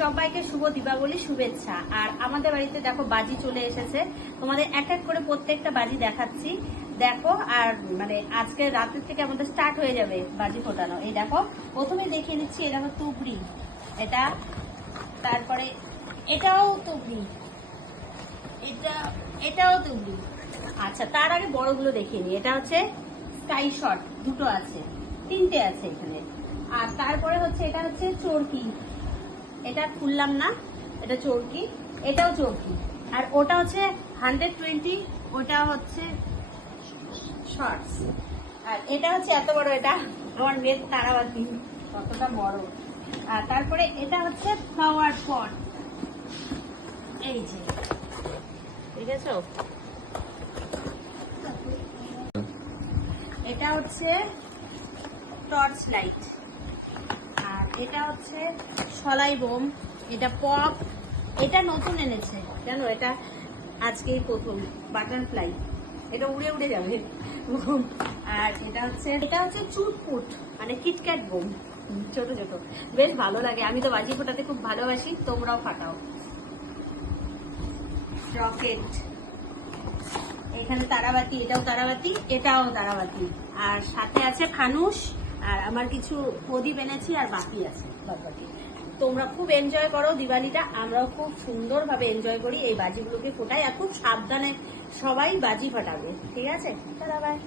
সবাইকে শুভ দীপাবলি শুভেচ্ছা। আর আমাদের বাড়িতে দেখো বাজি চলে এসেছে, তোমাদের এক এক করে প্রত্যেকটা বাজি দেখাচ্ছি। দেখো, আর মানে আজকে রাতের থেকে আমাদের স্টার্ট হয়ে যাবে বাজি ফোটানো। এই দেখো, প্রথমে দেখিয়ে নিচ্ছি, এটা দেখো তুবড়ি, এটা, তারপরে এটাও তুবড়ি, এটাও তুবড়ি। আচ্ছা, তার আগে বড়গুলো দেখিয়ে নিই। এটা হচ্ছে স্কাই শট, দুটো আছে, তিনটে আছে এখানে। আর তারপরে হচ্ছে এটা হচ্ছে চরকি, এটা খুললাম না, এটা চরকি, এটাও চরকি। আর ওটা হচ্ছে 120, ওটা হচ্ছে শর্টস। আর এটা হচ্ছে এত বড়, এটা আমার মেয়ের তারাবাতি, কতটা বড়। আর তারপরে এটা হচ্ছে ফ্লাওয়ার পট, এই যে, ঠিক আছে। এটা হচ্ছে টর্চ লাইট। আর এটা হচ্ছে সলাই বোম, এটা পপ, এটা নতুন এনেছে জানো, এটা আজকেই প্রথম বাটারফ্লাই, এটা উড়ে উড়ে যাবে। আর এটা হচ্ছে চুটপুট, মানে কিটক্যাট বোম, ছোট ছোট, বেশ ভালো লাগে। আমি তো বাজি ফোটাতে খুব ভালোবাসি, তোমরাও ফাটাও। রকেট, এখানে তারাবাতি, এটাও তারাবাতি, এটাও তারাবাতি। আর সাথে আছে ফানুস, আর আমার কিছু প্রদীপ এনেছি, আর বাকি আছে বাকি। তোমরা খুব এনজয় করো দিওয়ালিটা, আমরাও খুব সুন্দরভাবে এনজয় করি, এই বাজিগুলোকে ফোটাই। আর খুব সাবধানে সবাই বাজি ফাটাবে, ঠিক আছে? Tata, by.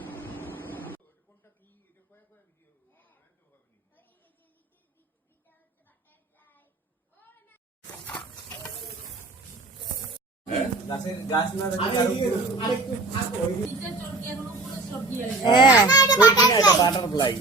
বাটারফ্লাই